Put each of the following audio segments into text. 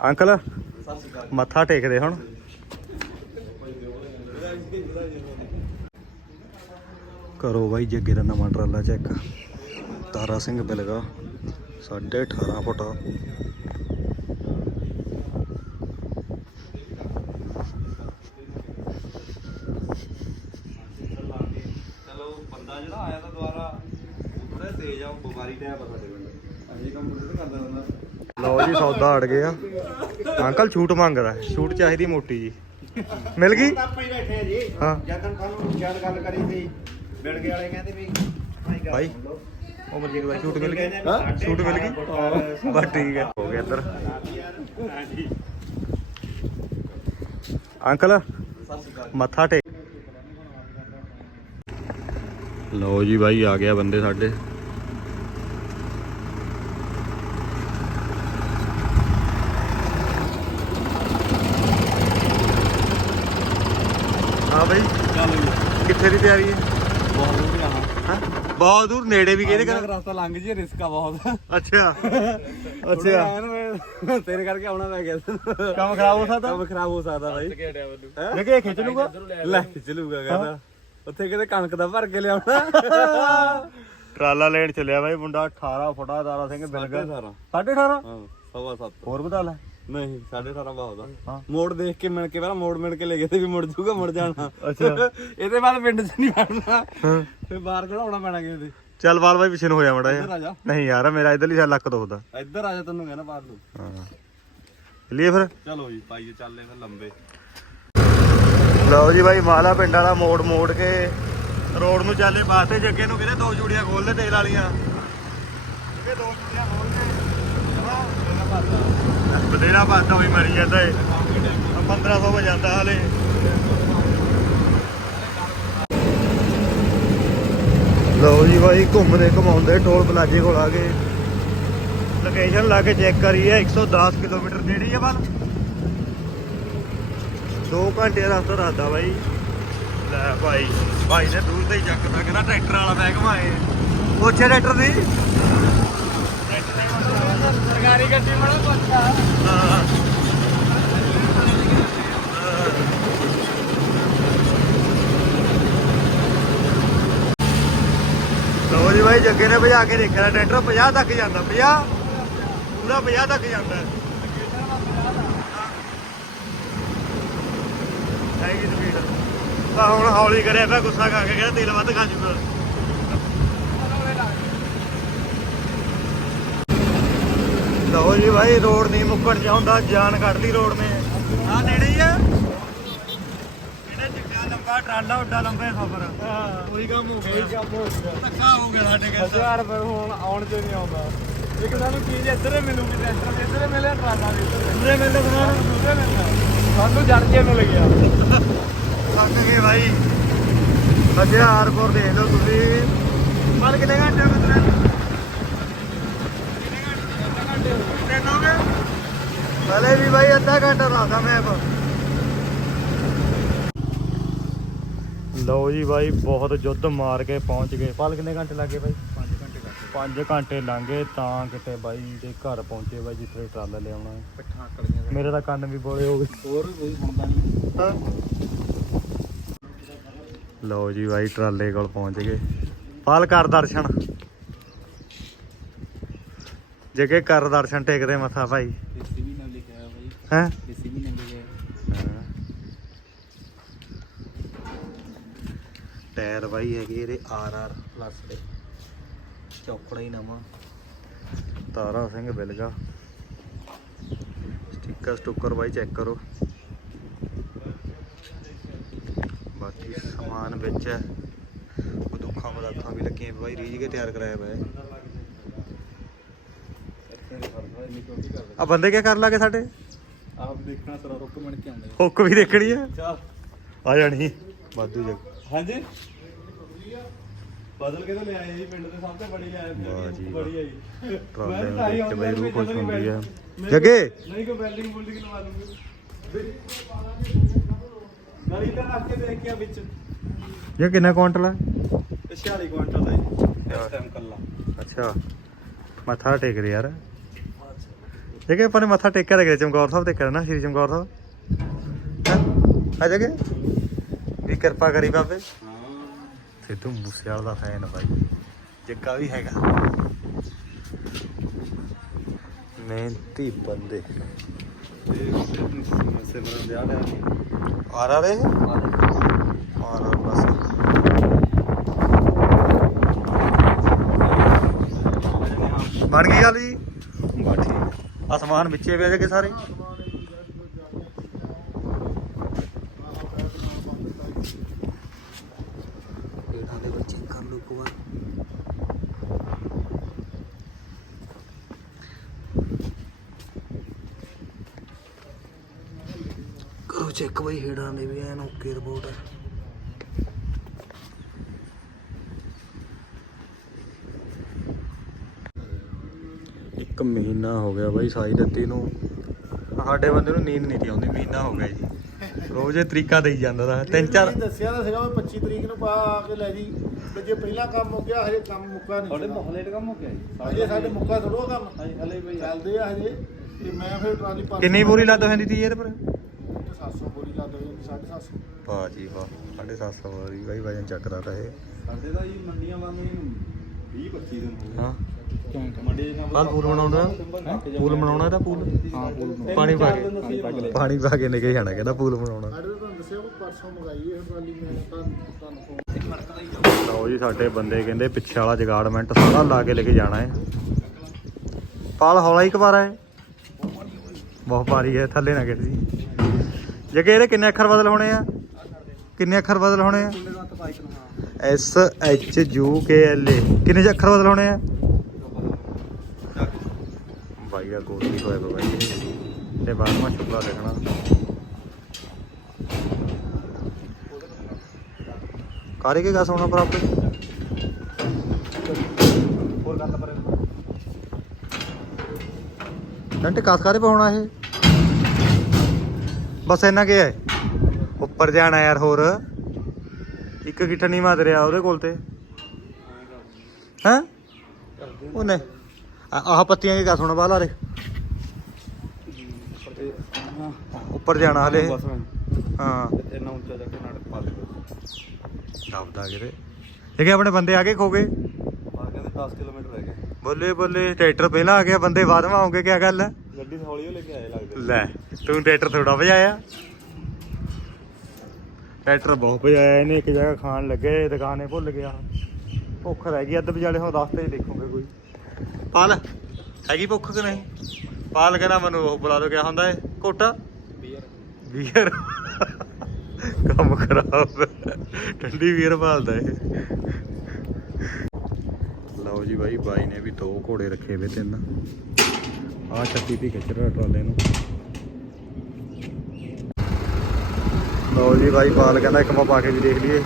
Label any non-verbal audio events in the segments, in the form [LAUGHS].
Uncle, ਮੱਥਾ ਟੇਕਦੇ ਹੁਣ। ਕਰੋ ਬਾਈ ਜੱਗੇ ਦਾ ਨਵਾਂ ਟਰਾਲਾ ਚੈੱਕ। ਤਾਰਾ ਸਿੰਘ ਬਿਲਗਾ 18.5 ਫੁੱਟ। ਬੰਦਾ ਜਿਹੜਾ ਆਇਆ ਤਾਂ ਦੁਬਾਰਾ ਥੋੜਾ ਤੇਜ਼ ਆ ਬਿਮਾਰੀ ਟੈਪ ਆ ਸਾਡੇ ਪਿੰਡ ਅਸੀਂ ਕੰਪਿਊਟਰ ਕਰਦਾ ਹੁੰਦਾ। ਲਓ ਜੀ ਸੌਦਾ ਅੜ ਗਿਆ। ਅੰਕਲ ਛੂਟ ਮੰਗਦਾ ਛੂਟ ਚਾਹੀਦੀ ਮੋਟੀ ਜੀ। ਮਿਲ ਗਈ? ਆਪਾਂ ਹੀ ਬੈਠੇ ਆ ਜੀ। ਹਾਂ। ਜਦੋਂ ਤੁਹਾਨੂੰ ਜਦ ਗੱਲ ਕਰੀ ਸੀ ਬਿਲਗੇ ਵਾਲੇ ਕਹਿੰਦੇ ਵੀ ਭਾਈ ਗੱਲ ਭਾਈ ਸੁਣ ਲਓ। ਉਹ ਮਰਜ਼ੀ ਦਾ ਛੂਟ ਮਿਲ ਗਈ? ਹਾਂ? ਛੂਟ ਮਿਲ ਗਈ? ਬਸ ਠੀਕ ਹੈ ਹੋ ਗਿਆ ਇੱਧਰ। ਹਾਂਜੀ। ਅੰਕਲ ਮੱਥਾ ਟੇਕ। ਲਓ ਜੀ ਬਾਈ ਆ ਗਿਆ ਬੰਦੇ ਸਾਡੇ ਹਾਂ ਬਾਈ ਚੱਲ ਕਿੱਥੇ ਦੀ ਤਿਆਰੀ ਹੈ ਬਹੁਤ ਦੂਰ ਆ ਹਾਂ ਬਹੁਤ ਦੂਰ ਨੇੜੇ ਵੀ ਕਿਹਦੇ ਕਰ ਰਸਤਾ ਲੰਘ ਜੀ ਰਿਸਕ ਆ ਬਹੁਤ। ਅੱਛਾ। ਅੱਛਾ। ਤੇਰੇ ਕਰਕੇ ਆਉਣਾ ਪੈ ਗਿਆ ਕੰਮ ਖਰਾਬ ਹੋ ਸਕਦਾ? ਕੰਮ ਖਰਾਬ ਹੋ ਸਕਦਾ ਬਾਈ। ਮੈਂ ਕਿਹਾ ਖਿੱਚ ਲੂਗਾ? ਲੈ ਚਲੂਗਾ ਕਹਿੰਦਾ ਉੱਥੇ ਕਿਤੇ ਕਣਕ ਦਾ ਭਰ ਕੇ ਲਿਆਉਣਾ। ਟਰਾਲਾ ਲੈਣ ਚੱਲਿਆ ਬਾਈ ਮੁੰਡਾ 18 ਫੁੱਟਾ ਦਾਰਾ ਸਿੰਘ ਬਿਲਗਾ 18.5 ਹਾਂ ਸਵਾ ਸੱਤ। ਹੋਰ ਵਧਾ ਲੈ। ਨਹੀਂ 18.5 ਬਹੁਤ ਹਾਂ। ਆ। ਮੋੜ ਦੇਖ ਕੇ ਮਿਲ ਕੇ ਪਹਿਲਾਂ ਮੋੜ ਮਿਲ ਕੇ ਲੈ ਗਏ ਤੇ ਵੀ ਮੁੜ ਜੂਗਾ ਮੁੜ ਜਾਣਾ। ਅੱਛਾ। ਇਹਦੇ ਬਾਅਦ ਪਿੰਡ 'ਚ ਨਹੀਂ ਵੜਨਾ। ਹਾਂ। ਫੇ ਬਾਹਰ ਖੜਾਉਣਾ ਪੈਣਾ ਕਿਸੇ ਦੇ। ਚੱਲ ਬਾਲ ਬਾਈ ਪਿੱਛੇ ਨੂੰ ਹੋ ਜਾ ਮੜਾ ਇੱਧਰ ਆ ਜਾ। ਨਹੀਂ ਯਾਰ ਮੇਰਾ ਇਧਰਲੀ ਸਾਈਡ ਲੱਕ ਦੁਖਦਾ। ਇੱਧਰ ਆ ਜਾ ਤੈਨੂੰ ਕਹਿੰਦਾ ਬਾਹਰ ਨੂੰ। ਹਾਂ। ਲਈ ਫਿਰ। ਚਲੋ ਜੀ ਪਾਈਏ ਚੱਲੇ ਫਿਰ ਲੰਬੇ। ਲਓ ਜੀ ਬਾਈ ਮਾਲਾ ਪਿੰਡ ਵਾਲਾ ਮੋੜ ਮੋੜ ਕੇ ਰੋਡ ਨੂੰ ਚੱਲੇ ਵਾਸਤੇ ਜੱਗੇ ਨੂੰ ਕਹਿੰਦੇ ਦੋ ਜੂੜੀਆਂ ਖੋਲ ਦੇ ਤੇਲ ਵਾਲੀਆਂ। ਕਹਿੰਦੇ ਦੋ ਜੂੜੀਆਂ ਖੋਲ ਕੇ ਬਥੇਰਾ ਪਾਤਾ ਵੀ ਮਰੀ ਜਾਂਦਾ ਏ। 1500 ਹੋ ਜਾਂਦਾ ਹਲੇ। ਲਓ ਜੀ ਬਾਈ ਘੁੰਮਦੇ ਘਮਾਉਂਦੇ ਟੋਲ ਪਲਾਜੇ ਕੋਲ ਆ ਗਏ। ਲੋਕੇਸ਼ਨ ਲਾ ਕੇ ਚੈੱਕ ਕਰੀ ਹੈ 110 ਕਿਲੋਮੀਟਰ ਨੇੜੇ ਹੈ ਬਲ 2 ਘੰਟੇ ਦਾ ਰਸਤਾ ਦੱਸਦਾ ਬਾਈ। ਲੈ ਭਾਈ ਭਾਈ ਨੇ ਦੂਰ ਤੇ ਹੀ ਚੱਕਦਾ ਕਹਿੰਦਾ ਟਰੈਕਟਰ ਵਾਲਾ ਬੈਗ ਘਮਾਏ। ਪੁੱਛੇ ਟਰੈਕਟਰ ਦੀ। ਸਰਕਾਰੀ ਗੱਡੀ ਬੜਾ ਪੁੱਛਾ ਹਾਂ ਲੋ ਜੀ ਭਾਈ ਜੱਗੇ ਨੇ ਭਜਾ ਕੇ ਦੇਖਿਆ, ਟਰੈਕਟਰ 50 ਤੱਕ ਜਾਂਦਾ 50 ਪੂਰਾ 50 ਤੱਕ ਜਾਂਦਾ। ਹੈਗੀ ਸਪੀਡ। ਆ ਹੁਣ ਹੌਲੀ ਕਰਿਆ ਪਿਆ, ਗੁੱਸਾ ਖਾ ਕੇ ਕਹਿੰਦਾ ਤੇਲ ਵੱਧ ਖਾ ਜੂਗਾ। ਲਓ ਜੀ ਭਾਈ ਰੋਡ ਨਹੀਂ ਮੁੱਕਣ ਚਾਹੁੰਦਾ ਜਾਨ ਕੱਢ ਲਈ ਰੋਡ ਨੇ। ਆ ਨੇੜੇ ਹੀ ਆ। ਇਹਨੇ ਚਿੱਟਾ ਲੰਬਾ ਟਰਾਲਾ ਉੱਡਾ ਲੰਬੇ ਸਫਰ। ਉਹੀ ਕੰਮ ਹੋ ਗਿਆ। ਕੰਮ ਹੋ ਗਿਆ। ਧੱਕਾ ਹੋ ਗਿਆ ਸਾਡੇ ਕਹਿੰਦਾ ਹਜ਼ਾਰ ਪਰ ਹੁਣ ਆਉਣ ਚ ਨਹੀਂ ਆਉਂਦਾ। ਇੱਕ ਸਾਨੂੰ ਚੀਜ਼ ਇੱਧਰੇ ਮਿਲੂਗੀ ਟਰੈਕਟਰ ਇੱਧਰੇ ਮਿਲਿਆ ਟਰਾਲਾ ਵੀ ਇੱਧਰੇ ਮਿਲਦੇ ਸਮਾਨ ਦੂਰੇ ਮਿਲਣਾ ਸਾਨੂੰ ਜੜ ਕੇ ਮਿਲ ਗਿਆ। ਥੱਕ ਗਏ ਭਾਈ ਹਜ਼ਾਰਪੁਰ ਦੇਖ ਲਓ ਤੁਸੀਂ। ਮਨ ਕਿੰਨੇ ਘੰਟੇ ਹੋ ਗਏ ਤੇਰੇ ਤਿੰਨ ਹੋ ਗਏ ਹਲੇ ਵੀ ਭਾਈ ਅੱਧਾ ਘੰਟਾ ਲਾਦਾ ਮੈਪ ਲਓ ਜੀ ਭਾਈ ਬਹੁਤ ਯੁੱਧ ਮਾਰ ਕੇ ਪਹੁੰਚ ਗਏ। ਪਲ ਕਿੰਨੇ ਘੰਟੇ ਲੱਗੇ ਭਾਈ 5 ਘੰਟੇ 5 ਘੰਟੇ ਲੰਘੇ ਤਾਂ ਕਿਤੇ ਬਾਈ ਦੇ ਘਰ ਪਹੁੰਚੇ ਬਾਈ ਜਿੱਥੇ ਟਰਾਲਾ ਲਿਆਉਣਾ ਪੱਠਾਂ ਮੇਰੇ ਤਾਂ ਕੰਨ ਵੀ ਬੋਲੇ ਹੋ ਗਏ। ਹੋਰ ਕੋਈ ਸੁਣਦਾ ਨਹੀਂ। ਲਓ ਜੀ ਬਾਈ ਟਰਾਲੇ ਕੋਲ ਪਹੁੰਚ ਗਏ। ਪਾਲ ਕਰ ਦਰਸ਼ਨ। ਜਗੇ ਕਰ ਦਰਸ਼ਨ ਟੇਕਦੇ ਮੱਥਾ ਭਾਈ। ਵੀ ਲਿਖਿਆ ਹੈ? ਵੀ ਨਾਲ ਲਿਖਿਆ ਟਾਇਰ ਬਾਈ ਹੈਗੇ ਇਹਦੇ ਆਰ ਆਰ ਪਲੱਸ ਦੇ। ਚੌਕੜਾ ਹੀ ਨਵਾਂ। ਤਾਰਾ ਸਿੰਘ ਬਿਲਗਾ। ਸਟicker ਸਟੁੱਕਰ ਬਾਈ ਚੈੱਕ ਕਰੋ। ਬਾਕੀ ਸਮਾਨ ਵਿੱਚ ਹੈ। ਬੰਦੂਖਾਂ ਬਦਾਖਾਂ ਵੀ ਲੱਗੀਆਂ ਬਾਈ ਰੀਜ ਕੇ ਤਿਆਰ ਕਰਾਇਆ ਹੋਇਆ ਹੈ। ਆ ਬੰਦੇ ਕੀ ਕਰ ਲਾਗੇ ਸਾਡੇ? ਆਪ ਦੇਖਣਾ ਸਾਰਾ ਰੁੱਕ ਮਿਣ ਕੇ ਆਉਂਦੇ ਹੁੱਕ ਵੀ ਦੇਖਣੀ ਚਾ ਆ ਜਾਣੀ। ਵਾਧੂ ਜਗ। ਹਾਂਜੀ? ਬਦਲ ਕੇ ਤਾਂ ਲੈ ਆਏ ਜੀ ਪਿੰਡ ਦੇ ਸਭ ਤੋਂ ਬੜੀ ਆਏ ਬੜੀ ਆਈ। ਨੂੰ ਦੇਖ ਕੇ ਬਾਈ ਰੂਹ ਖੁਸ਼ ਹੁੰਦੀ ਨਹੀਂ ਜੱਗੇ! ਨਹੀਂ ਕੋਈ ਬਿਲਡਿੰਗ ਬੁਲਡਿੰਗ ਲਵਾ ਦੂੰਗੀ। ਗਲੀ ਤਾਂ ਰੱਖ ਕੇ ਦੇਖ ਕੇ ਆ ਵਿੱਚ। ਇਹ ਕਿੰਨਾ ਕੁਆਂਟਲ ਹੈ ਇਹ 46 ਕੁਇੰਟਲ ਦਾ ਜੀ ਇਸ ਟਾਈਮ ਕੱਲਾ ਅੱਛਾ। ਮੱਥਾ ਟੇਕਦੇ ਯਾਰ। ਜਗੇ ਆਪਾਂ ਨੇ ਮੱਥਾ ਟੇਕਿਆ ਤਾਂ ਕਿਤੇ, ਚਮਕੌਰ ਸਾਹਿਬ ਤੇ ਕਰਨਾ ਸ਼੍ਰੀ ਚਮਕੌਰ ਸਾਹਿਬ? ਹੈਂ? ਆ ਜਗੇ ਵੀ ਕਿਰਪਾ ਕਰੀ ਬਾਬੇ। ਹਾਂ ਸਿੱਧੂ ਮੂਸੇਵਾਲ ਦਾ ਫੈਨ ਭਾਈ ਜੱਗਾ ਵੀ ਹੈਗਾ। ਮਿਹਨਤੀ ਬੰਦੇ। ਸਿਮਰਨ ਦੇ ਆ ਆ ਰਾ ਰੇ ਆ ਰਾ ਬਸ। ਬਣ ਗਈ ਗੱਲ ਜੀ? ਠੀਕ ਅਸਮਾਨ ਵਿੱਚੇ ਪਿਆ ਜਗੇ ਸਾਰੇ। ਇਹਨਾਂ ਦੇ ਬੱਚੇ ਕਰ ਲੋ ਇੱਕ ਵਾਰ। ਕਰੋ ਚੈੱਕ ਬਈ ਹੇੜਾਂ ਦੇ ਵੀ ਐਨ ਓਕੇ ਰਿਪੋਰਟ ਹੈ ਇੱਕ ਮਹੀਨਾ ਹੋ ਗਿਆ ਬਾਈ ਸਾਈ ਦਿੱਤੀ ਨੂੰ। ਸਾਡੇ ਬੰਦੇ ਨੂੰ ਨੀਂਦ ਨਹੀਂ ਤੀ ਆਉਂਦੀ ਮਹੀਨਾ ਹੋ ਗਿਆ ਜੀ। ਰੋਜ਼ ਇਹ ਤਰੀਕਾ ਦੇਈ ਜਾਂਦਾ ਦਾ ਤਿੰਨ ਚਾਰ ਦੱਸਿਆ ਤਾਂ ਸੀਗਾ ਮੈਂ 25 ਤਰੀਕ ਨੂੰ ਪਾ ਆ ਕੇ ਲੈ ਜੀ। ਤੇ ਜੇ ਪਹਿਲਾ ਕੰਮ ਮੁੱਕ ਗਿਆ ਹਜੇ ਕੰਮ ਮੁੱਕਾ ਨਹੀਂ ਤੁਹਾਡੇ। ਮੁਹੱਲੇ ਦਾ ਕੰਮ ਹੋ ਗਿਆ ਜੀ? ਹਜੇ ਸਾਡੇ ਮੁੱਕਾ ਥੋੜੋ ਕੰਮ। ਹਾਂਜੀ ਹਲੇ ਬਈ ਚੱਲਦੇ ਆ ਹਜੇ। ਤੇ ਮੈਂ ਫਿਰ ਟਰਾਲੀ ਪਾ ਕਿੰਨੀ ਬੋਰੀ ਲੱਦ ਹੋਈ ਤੀ ਇਹਦੇ ਪਰ? 700 ਬੋਰੀ ਲਾ ਦੋ 750 ਵਾਹ ਜੀ ਵਾਹ 750 ਵਾਰੀ ਬਾਈ ਵਜਨ ਚੱਕਦਾ ਤਾਂ ਇਹ। ਸਾਡੇ ਤਾਂ ਜੀ ਮੰਡੀਆਂ ਨੂੰ 20 25 ਦਿਨ ਹੋ ਹਾਂ ਗਏ। ਦੇ ਕੱਲ ਪੂਲ ਬਣਾਉਂਦਾ ਪੂਲ ਬਣਾਉਣਾ ਇਹਦਾ ਪੂਲ ਹਾਂ ਪੂਲ ਪਾਣੀ ਪਾ ਕੇ। ਪਾਣੀ ਪਾ ਕੇ। ਨਿਕਲ ਜਾਣਾ ਕਹਿੰਦਾ ਪੂਲ ਬਣਾਉਣਾ। ਲਓ ਜੀ ਸਾਡੇ ਬੰਦੇ ਕਹਿੰਦੇ ਪਿੱਛੇ ਵਾਲਾ ਜਗਾੜਮੈਂਟ ਸਾਰਾ ਲਾ ਕੇ ਲੈ ਕੇ ਜਾਣਾ ਹੈ। ਪਾਲ ਹੌਲਾ ਹੀ ਕਵਾਰਾ ਹੈ। ਬਹੁਤ ਭਾਰੀ ਹੈ ਥੱਲੇ ਨਾ ਗਿਰ ਜੀ। ਜੇ ਕਿ ਇਹਦੇ ਕਿੰਨੇ ਅੱਖਰ ਬਦਲ ਹੋਣੇ ਆ? ਕਿੰਨੇ ਅੱਖਰ ਬਦਲ ਹੋਣੇ ਆ? S H U K L A ਕਿੰਨੇ ਅੱਖਰ ਬਦਲ ਹੋਣੇ ਆ? ਬਾਈ ਆ ਕੋਲ ਨਹੀਂ ਹੋਇਆ ਬਾਈ ਤੇ ਬਾਅਦ ਮਾ ਸ਼ੁਕਰਾ ਕਾਰੇ ਕੇ ਗਾ ਸੋਣਾ ਪ੍ਰਾਪਤ ਹੋਰ ਗੱਲ ਪਰ ਘੰਟੇ ਕਾਸ ਕਾਰੇ ਪਾਉਣਾ ਇਹ? ਬਸ ਇੰਨਾ ਕੀ ਹੈ? ਉੱਪਰ ਜਾਣਾ ਯਾਰ ਹੋਰ। ਇੱਕ ਗਿੱਠ ਨਹੀਂ ਮਾਰ ਰਿਹਾ ਉਹਦੇ ਕੋਲ ਤੇ। ਹੈਂ? ਉਹਨੇ ਆ- ਆਹ ਪੱਤੀਆਂ ਕੀ ਗਾ ਸੋਣਾ ਬਾਹਲਾ ਰੇ ਉੱਪਰ ਜਾਣਾ ਹਲੇ। ਬਸ ਹਾਂ। ਇੰਨਾ ਉੱਚਾ ਜਾ ਕੇ ਨਾਟਕ ਪਾ ਦੇ ਦਬਦਾ ਕਿਤੇ। ਦੇਖੇ ਆਪਣੇ ਬੰਦੇ ਆ ਕੇ ਖੋ ਗਏ ਕਹਿੰਦੇ 10 ਕਿਲੋਮੀਟਰ ਰਹਿ ਗਏ। ਬੱਲੇ ਬੱਲੇ ਟਰੈਕਟਰ ਪਹਿਲਾਂ ਆ ਗਿਆ ਬੰਦੇ ਬਾਅਦ ਵਿੱਚ ਆਉਂਗੇ ਕੀ ਗੱਲ ਹੈ ਗੱਡੀ ਹੌਲੀ ਹੌਲੀ ਲੈ ਕੇ ਆਏ ਲੱਗਦੇ। ਲੈ ਤੂੰ ਟਰੈਕਟਰ ਥੋੜਾ ਵਜਾਇਆ ਟਰੈਕਟਰ ਬਹੁਤ ਵਜਾਇਆ ਇਹਨੇ ਇੱਕ ਜਗ੍ਹਾ ਖਾਣ ਲੱਗੇ ਦੁਕਾਨੇ ਭੁੱਲ ਗਿਆ। ਭੁੱਖ ਰਹਿ ਗਈ ਅੱਧ ਵਿਚਾਲੇ ਹੁਣ ਰਸਤੇ 'ਚ ਦੇਖੋਗੇ ਕੋਈ। ਪਾਲ। ਹੈਗੀ ਭੁੱਖ ਕਿ ਨਹੀਂ? ਪਾਲ ਕਹਿੰਦਾ ਮੈਨੂੰ ਉਹ ਬੁਲਾ ਦੋ ਕਿਆ ਹੁੰਦਾ ਏ ਕੋਟਾ ਬੀਅਰ। ਬੀਅਰ। ਕੰਮ ਖਰਾਬ। ਠੰਡੀ ਬੀਅਰ ਭਾਲਦਾ ਏ ਲਓ ਜੀ ਬਾਈ ਬਾਈ ਨੇ ਵੀ ਦੋ ਘੋੜੇ ਰੱਖੇ ਵੇ ਤਿੰਨ। ਆਹ ਛੱਤੀ ਵੀ ਖਿੱਚ ਰਿਹਾ ਟਰਾਲੇ ਨੂੰ। ਲਓ ਜੀ ਬਾਈ ਪਾਲ ਕਹਿੰਦਾ ਇੱਕ ਮਾ ਪਾ ਕੇ ਵੀ ਦੇਖ ਲਈਏ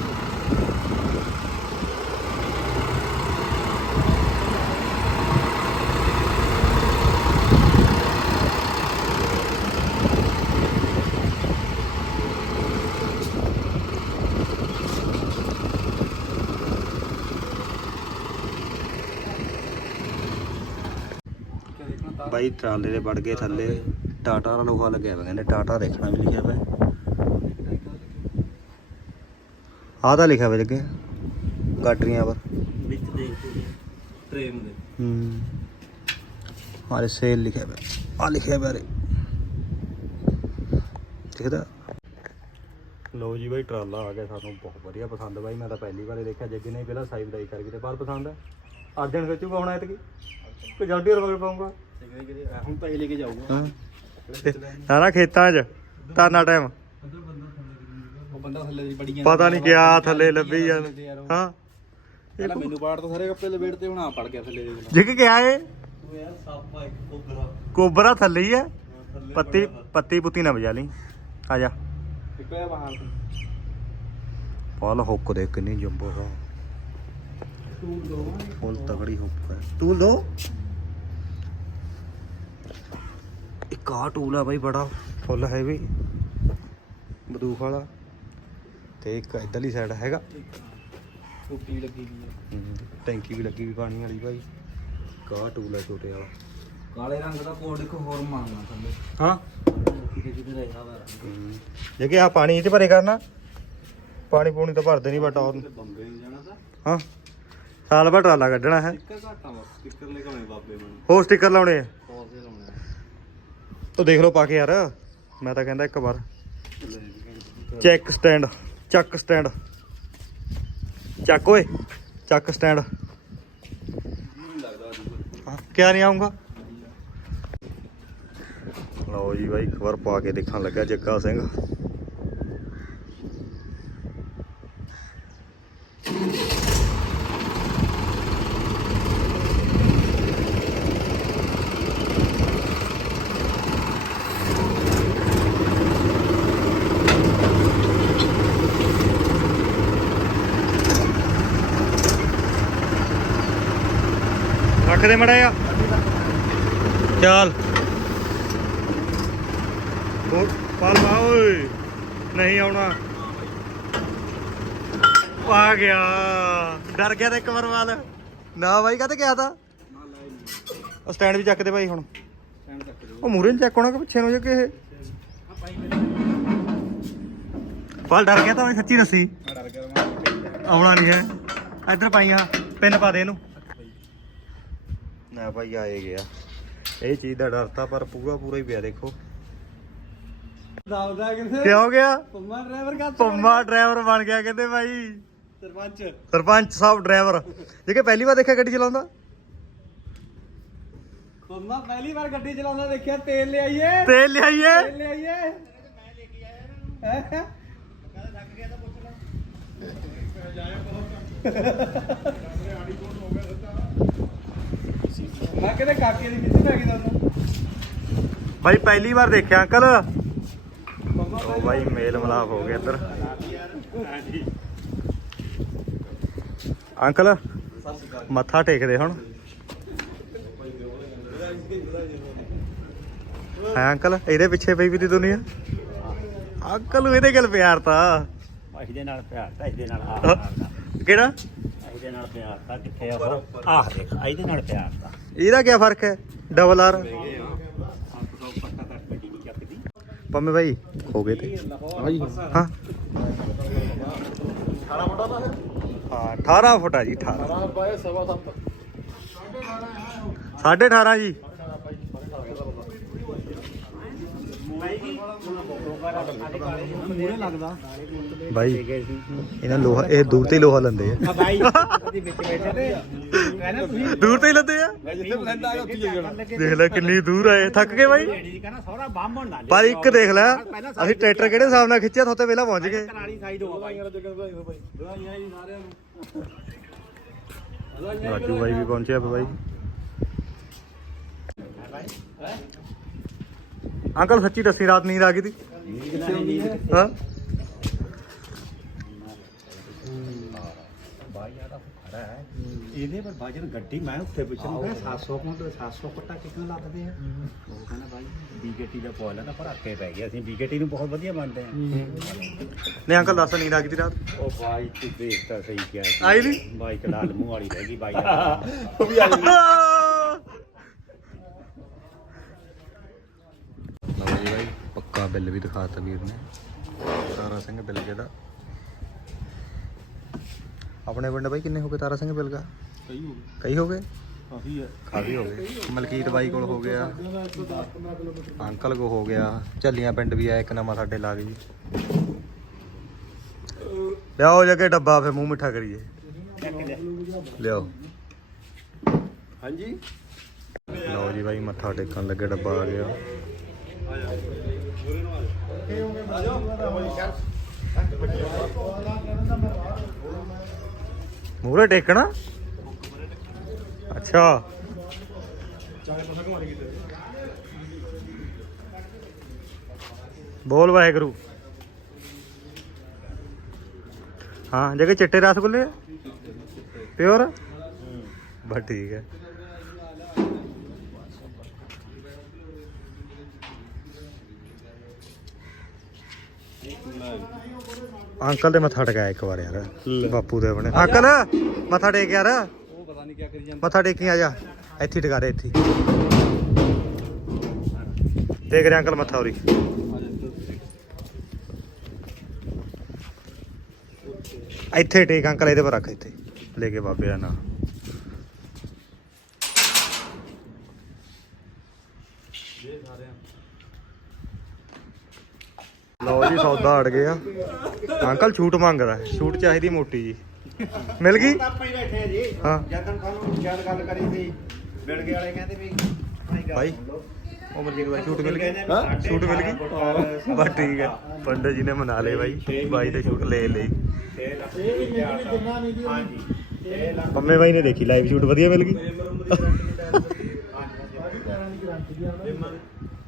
ਕਿਆ ਦੇਖਣਾ ਤਾਂ ਬਾਈ ਟਰਾਲੇ ਦੇ ਵੜ ਗਏ ਥੱਲੇ। ਟਾਟਾ ਦਾ ਲੋਹਾ ਲੱਗਿਆ ਹੋਇਆ ਕਹਿੰਦੇ ਟਾਟਾ ਦੇਖਣਾ ਵੀ ਲਿਖਿਆ ਹੋਇਆ ਆਹ ਤਾਂ ਲਿਖਿਆ ਹੋਇਆ ਲੱਗੇ ਗਾਟਰੀਆਂ ਪਰ। ਵਿੱਚ ਦੇਖਦੇ ਟ੍ਰੇਨ ਦੇ। ਹੂੰ। ਹਾਰੇ ਸੇਲ ਲਿਖਿਆ ਹੋਇਆ ਆ ਲਿਖਿਆ ਹੋਇਆ ਰੇ। ਦਿਖਦਾ। ਲੋ ਜੀ ਬਾਈ ਟਰਾਲਾ ਆ ਗਿਆ ਸਾਨੂੰ ਬਹੁਤ ਵਧੀਆ ਪਸੰਦ ਬਾਈ ਮੈਂ ਤਾਂ ਪਹਿਲੀ ਵਾਰ ਦੇਖਿਆ ਜੱਗੇ ਨੇ ਪਹਿਲਾਂ ਸਾਈਡ ਦਾਈ ਕਰਕੇ ਤੇ ਬਾਹਰ ਪਸੰਦ ਹੈ ਅਰਜਨ ਖਿੱਚੂਗਾ ਹੁਣ ਐਤਕੀ? ਕਿ ਜੌਂਡੀ ਰੋਲ ਪਾਉਂਗਾ। ਹੁਣ ਪੈਸੇ ਲੈ ਕੇ ਜਾਊਗਾ। ਹਾਂ। ਨਾ ਨਾ ਖੇਤਾਂ 'ਚ ਤਾਨਾ ਟਾਈਮ ਉਹ ਬੰਦਾ ਥੱਲੇ ਦੀ ਬੜੀਆਂ ਪਤਾ ਨਹੀਂ ਕਿਆ ਥੱਲੇ ਲੱਭੀ ਜਾਂ ਹਾਂ। ਪਹਿਲਾਂ ਮੈਨੂੰ ਪਾੜ ਤੋਂ ਸਾਰੇ ਕੱਪੜੇ ਲਪੇਟ ਤੇ ਹੁਣ ਆ ਪੜ ਗਿਆ ਥੱਲੇ ਦੇ। ਜਿੱਕ ਕਿਆ ਏ। ਉਹ ਯਾਰ ਸਾਪਾ ਇੱਕ ਕੋਬਰਾ। ਕੋਬਰਾ ਥੱਲੇ ਹੀ ਹੈ ਪੱਤੀ ਪੱਤੀ ਪੁੱਤੀ ਨਾ ਵਜਾ ਲਈ। ਆ ਜਾ। ਇੱਕ ਆ ਬਾਹਰ ਤੋਂ। ਪਾਲ ਹੁੱਕ ਦੇ ਕਿੰਨੀ ਜੰਬੋ ਦਾ ਟੂਲ ਦੋ ਫੁੱਲ ਤਗੜੀ ਹੁੱਕ ਹੈ ਟੂਲ ਦੋ ਇੱਕ ਆ ਟੂਲ ਆ ਬਾਈ ਬੜਾ ਫੁੱਲ ਹੈਵੀ ਬਦੂਖ ਵਾਲਾ। ਤੇ ਇੱਕ ਇਧਰਲੀ ਸਾਈਡ ਹੈਗਾ। ਟੂਟੀ ਲੱਗੀ ਵੀ ਹੈ ਟੈਂਕੀ ਵੀ ਲੱਗੀ ਵੀ ਪਾਣੀ ਵਾਲੀ ਭਾਈ ਕਾ ਟੂਲ ਹੈ ਛੋਟੇ ਵਾਲਾ। ਕਾਲੇ ਰੰਗ ਦਾ ਕੋਡ ਇੱਕ ਹੋਰ ਮੰਗਣਾ ਥੱਲੇ। ਹਾਂ? ਜੇ ਕਿ ਆ ਪਾਣੀ ਇਹ ਤੇ ਭਰੇ ਕਰਨਾ। ਪਾਣੀ ਪੂਣੀ ਤਾਂ ਭਰਦੇ ਨਹੀਂ ਬਟ ਤਾਂ ਹਾਂ। ਸਾਲ ਭਰ ਟਰਾਲਾ ਕੱਢਣਾ ਹੈ। ਹੋਰ ਸਟicker ਲਾਉਣੇ ਆ। ਤੋ ਦੇਖ ਲਓ ਪਾ ਕੇ ਯਾਰ। ਮੈਂ ਤਾਂ ਕਹਿੰਦਾ ਇੱਕ ਵਾਰ। ਚੈੱਕ ਸਟੈਂਡ ਚੱਕ ਸਟੈਂਡ ਚੱਕ ਓਏ, ਚੱਕ ਸਟੈਂਡ ਕਿਆ ਨਹੀਂ ਆਉਂਗਾ ਲਓ ਜੀ ਬਾਈ, ਇੱਕ ਵਾਰ ਪਾ ਕੇ ਦੇਖਣ ਲੱਗਾ ਜੱਗਾ ਸਿੰਘ। ਰੱਖ ਦੇ ਮੜਾ ਆ ਚੱਲ। ਹੋਰ, ਪਾਲ ਪਾ ਓਏ। ਨਹੀਂ ਆਉਣਾ। ਆ ਗਿਆ। ਡਰ ਗਿਆ ਤੇ ਇੱਕ ਵਾਰ ਵਾਲ ਨਾ ਬਾਈ ਕਾਤੇ ਗਿਆ ਤਾ? ਉਹ ਸਟੈਂਡ ਵੀ ਚੱਕ ਦੇ ਬਾਈ ਹੁਣ। ਉਹ ਮੂਰੇ ਨੂੰ ਚੱਕ ਹੋਣਾ ਕਿ ਪਿੱਛੇ ਨੂੰ ਜੇ ਕਿ ਇਹ ਪਾਲ ਡਰ ਗਿਆ ਤਾਂ ਸੱਚੀ ਦੱਸੀ। ਆਉਣਾ ਨਹੀਂ ਹੈ। ਇੱਧਰ ਪਾਈਆਂ, ਪਿੰਨ ਪਾ ਦੇ ਇਹਨੂੰ। ਨਾ ਭਾਈ ਆਏ ਗਿਆ। ਇਹ ਚੀਜ਼ ਦਾ ਡਰ ਤਾਂ ਪਰ ਪੂਰਾ ਪੂਰਾ ਹੀ ਪਿਆ ਦੇਖੋ। ਦੱਸਦਾ ਕਿਥੇ? ਕੀ ਹੋ ਗਿਆ? ਪੰਮਾ ਡਰਾਈਵਰ ਕਾ ਪੰਮਾ ਡਰਾਈਵਰ ਬਣ ਗਿਆ ਕਹਿੰਦੇ ਭਾਈ। ਸਰਪੰਚ। ਸਰਪੰਚ ਸਾਹਿਬ ਡਰਾਈਵਰ। ਜੇ ਕਿ ਪਹਿਲੀ ਵਾਰ ਦੇਖਿਆ ਗੱਡੀ ਚਲਾਉਂਦਾ? ਪੰਮਾ ਪਹਿਲੀ ਵਾਰ ਗੱਡੀ ਚਲਾਉਂਦਾ ਦੇਖਿਆ ਤੇਲ ਲਿਆਈਏ। ਤੇਲ ਲਿਆਈਏ। ਤੇਲ ਲਿਆਈਏ। ਹੈਂ? [LAUGHS] ਮੈਂ ਕਿਤੇ ਕਾਕੇ ਦੀ ਕਿੱਥੇ ਪੈ ਗਈ ਤੁਹਾਨੂੰ? ਭਾਈ ਪਹਿਲੀ ਵਾਰ ਦੇਖਿਆ ਅੰਕਲ। ਉਹ ਭਾਈ ਮੇਲ ਮਲਾਪ ਹੋ ਗਿਆ ਇੱਧਰ। ਅੰਕਲ ਮੱਥਾ ਟੇਕਦੇ ਹੁਣ। ਹੈ ਅੰਕਲ ਇਹਦੇ ਪਿੱਛੇ ਪਈ ਵੀ ਦੀ ਦੁਨੀਆ? ਅੰਕਲ ਨੂੰ ਇਹਦੇ ਗੱਲ ਪਿਆਰ ਤਾਂ। ਇਹਦੇ ਨਾਲ ਪਿਆਰ ਤਾਂ ਇਹਦੇ ਨਾਲ ਆਹ ਕਿਹੜਾ? ਇਹਦੇ ਨਾਲ ਪਿਆਰ ਤਾਂ ਕਿੱਥੇ ਆ ਆਹ ਦੇਖ ਇਹਦੇ ਨਾਲ ਪਿਆਰ ਤਾਂ। ਇਹਦਾ ਕੀ ਫ਼ਰਕ ਹੈ? ਡਬਲ ਆਰ ਪੰਮੇ ਭਾਈ ਹੋ ਗਏ ਤੇ। ਹਾਂ। ਹਾਂ 18 ਫੁੱਟ ਆ ਜੀ 18 ਆਰਾਮ ਪਾਏ ਸਵਾ ਸੱਤ। 18.5 ਜੀ। ਮੂਰੇ ਲੱਗਦਾ ਭਾਈ ਇਹਨਾਂ ਲੋਹਾ ਇਹ ਦੂਰ ਤੇ ਹੀ ਲੋਹਾ ਲੈਂਦੇ ਆ। ਬਾਈ ਕਦੀ ਵਿੱਚ ਬੈਠੇ ਤੇ ਕਹਿੰਦਾ ਤੁਸੀਂ ਦੂਰ ਤੇ ਹੀ ਲੈਂਦੇ ਆ? ਜਿੱਥੇ ਬਲੰਦਾ ਆ ਉੱਥੇ ਜਾਣਾ ਦੇਖ ਲੈ ਕਿੰਨੀ ਦੂਰ ਆਏ ਥੱਕ ਗਏ ਬਾਈ? ਕਹਿੰਦਾ ਸਹੁਰਾ ਬਾਹਮਣ ਨਾ ਪਰ ਇੱਕ ਦੇਖ ਲੈ, ਅਸੀਂ ਟਰੈਕਟਰ ਕਿਹੜੇ ਹਿਸਾਬ ਨਾਲ ਖਿੱਚਿਆ ਥੋਤੇ ਵੇਲਾ ਪਹੁੰਚ ਗਏ। ਕਰਾਲੀ ਸਾਈਡ ਹੋ ਬਾਈ ਵਧਾਈਆਂ ਜੀ ਸਾਰਿਆਂ ਨੂੰ ਰਾਜੂ ਬਾਈ ਵੀ ਪਹੁੰਚਿਆ ਪਿਆ ਬਾਈ। ਅੰਕਲ ਸੱਚੀ ਦੱਸੀ ਰਾਤ ਨੀਂਦ ਆ ਗਈ ਤੀ? ਹਾਂ। ਬਾਈ ਯਾਰ ਖੜਾ ਹੈ ਇਹਦੇ ਪਰ ਬਾਜਨ ਗੱਡੀ ਮੈਂ ਉੱਤੇ ਪੁੱਛਣ ਨੂੰ ਕਹਿੰਦਾ 700 ਕੁੰਟ 700 ਕੁੱਟਾ ਕਿੰਨਾ ਲੱਗਦੇ ਆ? ਉਹ ਕਹਿੰਦਾ ਬਾਈ ਬੀਕੇਟੀ ਦਾ ਪੋਇਲ ਨਾ ਭਰਾਕੇ ਪੈ ਗਿਆ। ਅਸੀਂ ਬੀਕੇਟੀ ਨੂੰ ਬਹੁਤ ਵਧੀਆ ਮੰਨਦੇ ਆ। ਨਹੀਂ ਅੰਕਲ ਦੱਸ ਨੀਂਦ ਆ ਗਈ ਤੀ ਰਾਤ? ਉਹ ਬਾਈ ਤੂੰ ਦੇਖ ਤਾਂ ਸਹੀ ਕਿਹਾ ਸੀ। ਆਈ ਨੀ? ਬਾਈ ਕਲਾਲ ਮੂੰਹ ਵਾਲੀ ਰਹਿ ਗਈ ਬਾਈ। [LAUGHS] ਉਹ ਵੀ ਆ ਗਈ ਲਓ ਜੀ ਪੱਕਾ ਬਿੱਲ ਵੀ ਦਿਖਾਤਾ ਵੀਰ ਨੇ। ਤਾਰਾ ਸਿੰਘ ਬਿੱਲ ਜਿਹੜਾ ਆਪਣੇ ਪਿੰਡ ਬਾਈ ਕਿੰਨੇ ਹੋ ਗਏ ਤਾਰਾ ਸਿੰਘ ਬਿੱਲ ਦਾ? ਸਹੀ ਹੋ ਕਈ ਹੋ ਗਏ? ਕਾਫੀ ਹੈ। ਕਾਫੀ ਹੋ ਗਏ। ਮਲਕੀਤ ਬਾਈ ਕੋਲ ਹੋ ਗਿਆ। ਅੰਕਲ ਕੋ ਹੋ ਗਿਆ। ਝੱਲੀਆਂ ਪਿੰਡ ਵੀ ਆ ਇੱਕ ਨਵਾਂ ਸਾਡੇ ਲੱਗ ਜੀ ਲਿਆਓ ਜਗੇ ਡੱਬਾ ਫੇ ਮੂੰਹ ਮਿੱਠਾ ਕਰੀਏ। ਲਿਆਓ। ਹਾਂਜੀ। ਲਓ ਜੀ ਬਾਈ ਮੱਥਾ ਟੇਕਣ ਲੱਗੇ ਡੱਬਾ ਆ ਗਿਆ। ਮੂਰੇ ਟੇਕਣਾ? ਅੱਛਾ। ਬੋਲ ਵਾਹਿਗੁਰੂ। ਹਾਂ ਜਗੇ ਚਿੱਟੇ ਰਸਗੁੱਲੇ ਆ? ਪਿਓਰ? ਬਸ ਠੀਕ ਹੈ। ਅੰਕਲ ਦੇ ਮੱਥਾ ਟਿਕਾਇਆ ਇੱਕ ਵਾਰ ਯਾਰ ਬਾਪੂ ਦੇ ਆਪਣੇ। ਅੰਕਲ ਮੱਥਾ ਟੇਕ ਯਾਰ। ਉਹ ਪਤਾ ਨਹੀਂ ਕੀ ਕਰੀ ਜਾਂਦਾ ਮੱਥਾ ਟੇਕੀ ਆ ਜਾ। ਇੱਥੇ ਟਿਕਾ ਦੇ ਇੱਥੇ ਹੀ। ਟੇਕ ਰਿਆ ਅੰਕਲ ਮੱਥਾ ਉਰੀ। ਇੱਥੇ ਟੇਕ ਅੰਕਲ ਇਹਦੇ ਪਰ ਰੱਖ ਇੱਥੇ। ਲੈ ਕੇ ਬਾਬੇ ਦਾ ਨਾਂ। ਲਓ ਜੀ ਸੌਦਾ ਅੜ ਗਿਆ। ਅੰਕਲ ਛੂਟ ਮੰਗਦਾ ਛੂਟ ਚਾਹੀਦੀ ਮੋਟੀ ਜੀ। ਮਿਲ ਗਈ? ਆਪਾਂ ਹੀ ਬੈਠੇ ਜੀ। ਹਾਂ। ਜਦੋਂ ਸਾਨੂੰ ਜਦ ਗੱਲ ਕਰੀ ਸੀ ਬਿਲਗੇ ਵਾਲੇ ਕਹਿੰਦੇ ਵੀ ਭਾਈ ਉਮਰ ਜੀ ਦਾ ਛੂਟ ਮਿਲ ਗਿਆ ਹਾਂ? ਛੂਟ ਮਿਲ ਗਈ? ਬਸ ਠੀਕ ਹੈ ਪੰਡਤ ਜੀ ਨੇ ਮਨਾ ਲਏ ਬਾਈ ਬਾਈ ਤੇ ਛੂਟ ਲੈ ਲਈ। ਇਹ ਵੀ ਨਿਕਲੀ ਜਿੰਨਾ ਨਹੀਂ ਜੀ ਹਾਂਜੀ 6 ਲੱਖ ਪੰਮੇ ਬਾਈ ਨੇ ਦੇਖੀ ਲਾਈਵ ਸ਼ੂਟ ਵਧੀਆ ਮਿਲ ਗਈ?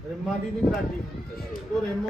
ਰਿਮਾਂ ਦੀ। ਨਹੀਂ ਗਾਰੰਟੀ ਉਹ ਰਿਮ